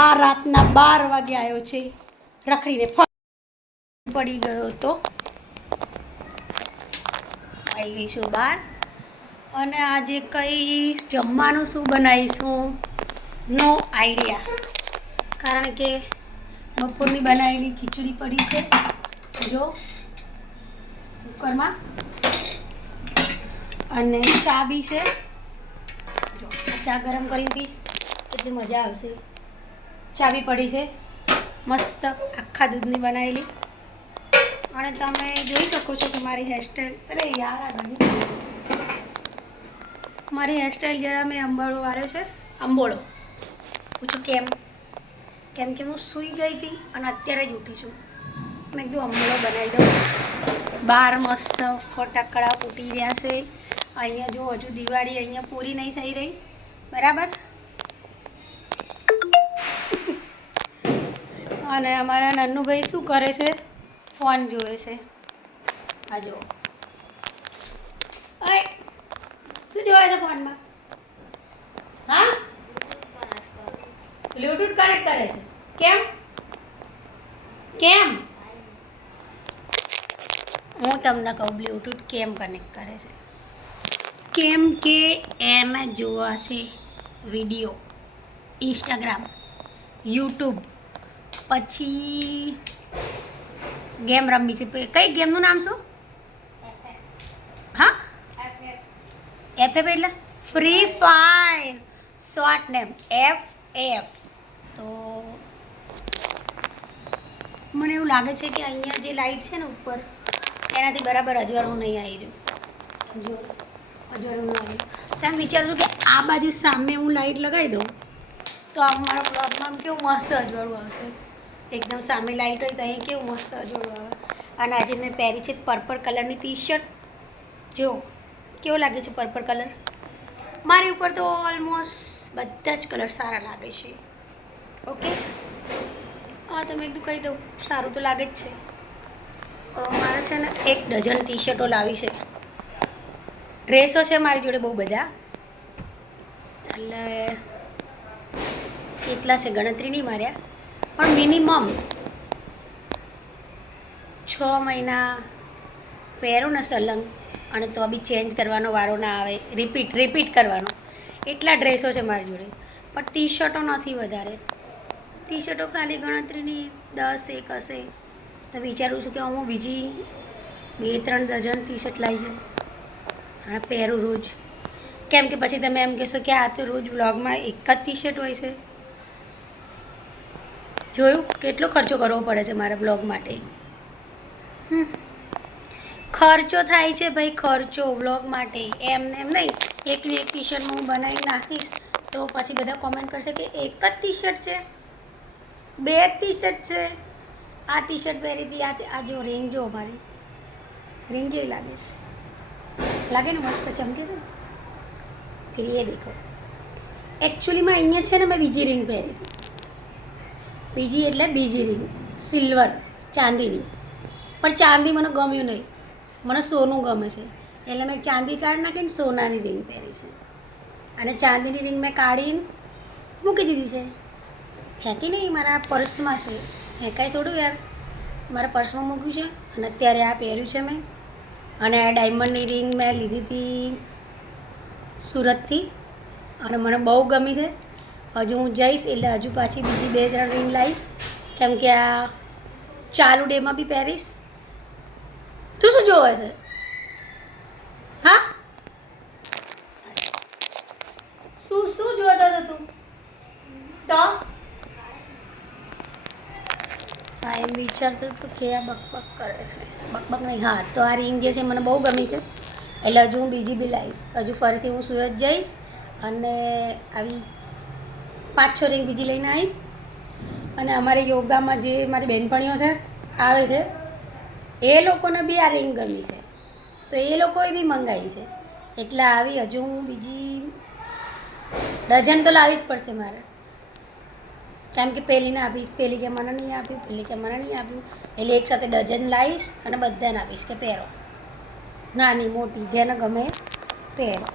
આ રાતના 12 વાગે આવ્યો છે રખડીને પડી ગયો હતો. આવી ગઈ છું બહાર અને આજે કઈ જમવાનું શું બનાવીશું નો આઈડિયા, કારણ કે બપોરની બનાવેલી ખીચડી પડી છે જો કુકરમાં, અને ચા બી છે જો ચા ગરમ કરી પીશ કેટલી મજા આવશે. ચા બી પડી છે મસ્ત આખા દૂધની બનાવેલી, અને તમે જોઈ શકો છો કે મારી હેરસ્ટાઈલ, અરે યાર આ ઘણી મારી હેરસ્ટાઈલ જરા મેં અંબાળો વાળ્યો છે, અંબોળો પૂછું કેમ કે હું સૂઈ ગઈ હતી અને અત્યારે જ ઉઠી છું. મેં કીધું અંબોળો બનાવી દઉં. બહાર મસ્ત ફટાકડા ફૂટી રહ્યા છે. અહીંયા જો હજુ દિવાળી અહીંયા પૂરી નહીં થઈ રહી બરાબર. અને અમારા નન્નુભાઈ શું કરે છે, ફોન જોવે છે. આ જો અય શું જોવે છે ફોનમાં? હા બ્લૂટૂથ કનેક્ટ કરે છે. કેમ હું તમને કહું બ્લૂટૂથ કેમ કનેક્ટ કરે છે? કેમ કે એને જોવાશે વિડીયો ઇન્સ્ટાગ્રામ, યુટ્યુબ, પછી ગેમ રમવી છે. કઈ ગેમનું નામ શું? હા FF એટલે free fire, short name FF. તો મને એવું લાગે છે કે અહીંયા જે લાઇટ છે ને ઉપર એનાથી બરાબર અજવાળું નહીં આવી રહ્યું. જો અજવાળું નહીં આવી રહ્યું. તો એમ વિચારું છું કે આ બાજુ સામે હું લાઇટ લગાવી દઉં તો આ મારા બ્લોગમાં કેવું મસ્ત અજવાળું આવશે. એકદમ સામે લાઇટ હોય તો અહીં કેવું મસ્ત અજવાળું આવે. અને આજે મેં પહેરી છે પર્પલ કલરની ટી શર્ટ. જો કેવો લાગે છે પર્પલ કલર? મારી ઉપર તો ઓલમોસ્ટ બધા જ કલર સારા લાગે છે. ઓકે હા તમે એકદમ કહી દઉં સારું તો લાગે જ છે. મારે છે ને 1 ડઝન ટી શર્ટો લાવી છે. ડ્રેસો છે મારી જોડે બહુ બધા, એટલે કેટલા છે ગણતરી નહીં માર્યા, પણ મિનિમમ 6 મહિના પહેરું ને સલંગ, અને તો બી ચેન્જ કરવાનો વારો ના આવે, રિપીટ કરવાનો, એટલા ડ્રેસો છે મારી જોડે. પણ ટી શર્ટો નથી વધારે. ટી શર્ટો ખાલી ગણતરીની 10 એક હશે. તો વિચારું છું કે હું બીજી 2-3 ડઝન ટી શર્ટ લાવી જાઉં અને પહેરું રોજ. કેમ કે પછી તમે એમ કહેશો કે આ તો રોજ વ્લોગમાં એક જ ટી શર્ટ હોય છે. જોયું કેટલો ખર્ચો કરવો પડે છે મારા બ્લોગ માટે. ખર્ચો થાય છે ભાઈ, ખર્ચો વ્લોગ માટે. એમને એમ નહીં એકની એક ટી શર્ટ હું બનાવી નાખીશ તો પછી બધા કોમેન્ટ કરશે કે એક જ ટી શર્ટ છે, 2 ટી શર્ટ છે. આ ટી શર્ટ પહેરી હતી, આ જો રિંગ, જો મારી રિંગ કેવી લાગે છે? લાગે ને મસ્ત ચમકે છે. ફિર એ દેખો એકચ્યુઅલીમાં અહીંયા છે ને મેં બીજી રિંગ પહેરી હતી. બીજી એટલે બીજી રિંગ સિલ્વર ચાંદીની, પણ ચાંદી મને ગમ્યું નહીં, મને સોનું ગમે છે. એટલે મેં ચાંદી કાઢી નાખીને સોનાની રિંગ પહેરી છે. અને ચાંદીની રિંગ મેં કાઢીને મૂકી દીધી છે. ફેંકી નહીં, મારા પર્સમાં છે. ફેંકાય થોડું યાર, મારા પર્સમાં મૂક્યું છે. અને અત્યારે આ પહેર્યું છે મેં. અને આ ડાયમંડની રિંગ મેં લીધી હતી સુરતથી, અને મને બહુ ગમી છે. હજુ હું જઈશ એટલે હજુ પાછી બીજી 2-3 રિંગ લાવીશ, કેમ કે આ ચાલુ ડેમાં બી પહેરીશ. તું શું જોવે છે? હા શું જોતો હતો તું? તો હા એમ વિચારતો હતો કે આ બકબક કરે છે. બકબક નહીં, હા તો આ રિંગ જે છે મને બહુ ગમી છે, એટલે હજુ હું બીજી બી લાવીશ. હજુ ફરીથી હું સુરત જઈશ અને આવી 5-6 રિંગ બીજી લઈને આવીશ. અને અમારી યોગામાં જે મારી બહેનપણીઓ છે આવે છે એ લોકોને બી આ રિંગ ગમી છે, તો એ લોકોએ બી મંગાવી છે. એટલે આવી હજુ હું બીજી ડઝન તો લાવવી જ પડશે મારે, કેમ કે પહેલીને આપીશ, પહેલી કે મને નહીં આપ્યું, પહેલી કે મને નહીં આપ્યું. એટલે એકસાથે ડઝન લાવીશ અને બધાને આપીશ કે પહેરો, નાની મોટી જેને ગમે પહેરો.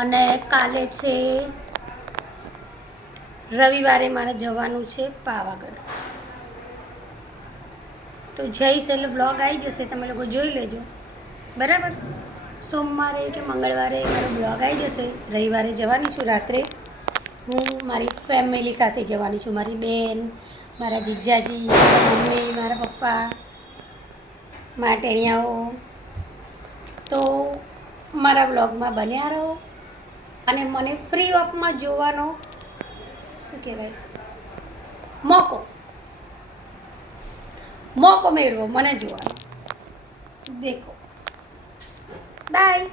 અને કાલે છે રવિવારે મારે જવાનું છે પાવાગઢ. તો જઈશ એટલે બ્લોગ આવી જશે, તમે લોકો જોઈ લેજો બરાબર. સોમવારે કે મંગળવારે મારો બ્લોગ આવી જશે. રવિવારે જવાની છું રાત્રે. હું મારી ફેમિલી સાથે જવાની છું, મારી બેન, મારા જીજાજી, મારા મમ્મી, મારા પપ્પા, મારા ટેણિયાઓ. તો મારા બ્લોગમાં બન્યા રહો અને મને ફ્રી ઓફમાં જોવાનો શું કહેવાય મોકો મેળવો મને જોવાનો. દેખો બાય.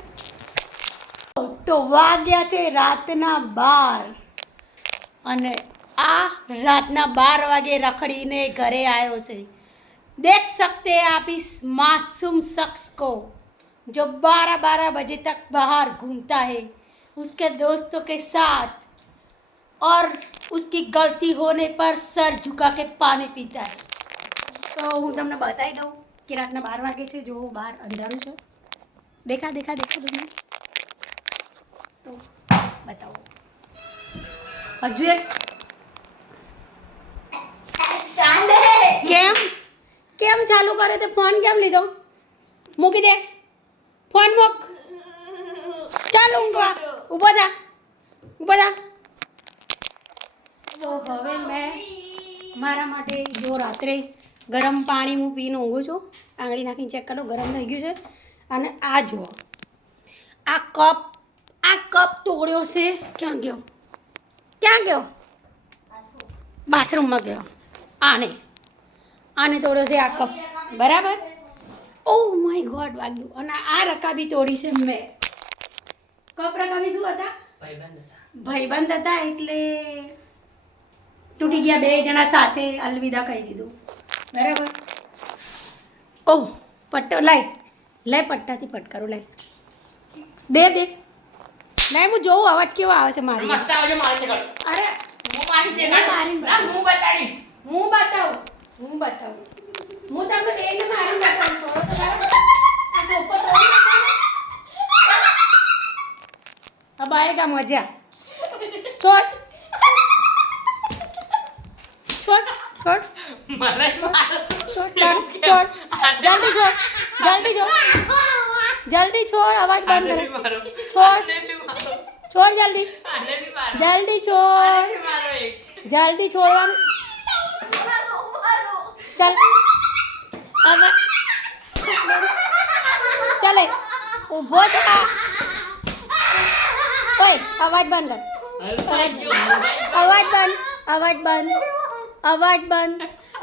તો વાગ્યા છે રાતના 12 અને આ રાતના 12 વાગે રખડીને ઘરે આવ્યો છે. देख सकते हैं आप इस मासूम शख्स को जो 12-12 बजे तक बाहर घूमता है उसके दोस्तों के साथ और उसकी गलती होने पर सर झुका के पानी पीता है. तो હું તમને બતાવી દઉં કે રાતના 12 વાગે છે. જો બહાર અંધારું છે, દેખા તમને તો બતાવો. હજુ એક કેમ ચાલુ કરે તે ફોન કેમ લીધો? મૂકી દે ફોન, મૂક. ચાલ ઊંઘવા, ઊભો થા. તો હવે મેં મારા માટે જો રાત્રે ગરમ પાણી હું પીને ઊંઘું છું. આંગળી નાખીને ચેક કરો, ગરમ થઈ ગયું છે. અને આ જુઓ, આ કપ તોડ્યો છે. ક્યાં ગયો? બાથરૂમમાં ગયો. આને તોડ્યો છે આ કપ, બરાબર. ઓ માય ગોડ, વાગ્યું. અને આ રકાબી તોડી છે મેં. કપ રકાબી શું હતા? ભાઈબંધ હતા એટલે તૂટી ગયા. 2 જણા સાથે અલવિદા કહી દીધું, બરાબર. ઓહ પટ્ટો લાય પટ્ટાથી પટકારો લાય. દે લાય, હું જોઉં અવાજ કેવો આવે છે મારી. મસ્ત આવજો મારી દેખાડ. અરે હું મારી દેખાડ. હું બતાવીશ. હું બતાવું. હું તમને બેને મારી બતાવું. છોડો તો બરાબર. આ સોફો તોડી अब आएगा मजा. छोड़ जल्दी छोड़. आवाज बंद कर. छोड़ जल्दी छोड़વાનું. चल चले ઊભો થા. ઓય અવાજ બંધ કર.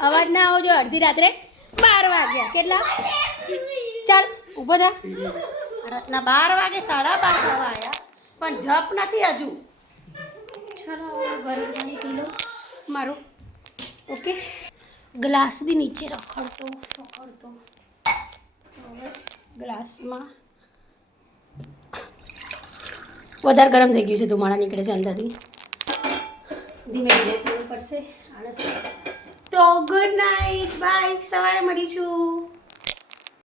અવાજ ના આવો જો. અડધી રાત્રે 12 વાગ્યા. કેટલા? ચાલ ઊભો થા. રાતના 12 વાગે 12:30 થવા આવ્યા પણ જપ નથી હજુ. ચલો ગરમ પાણી પી લો મારો. ઓકે, ગ્લાસ બી નીચે રખડતો. હવે ગ્લાસમાં વધારે ગરમ થઈ ગયું છે, ધુમાડા નીકળે છે અંદરથી. ધીમે ધીમે પીવું પડશે. તો ગુડ નાઇટ, બાય. સવારે મળીશું.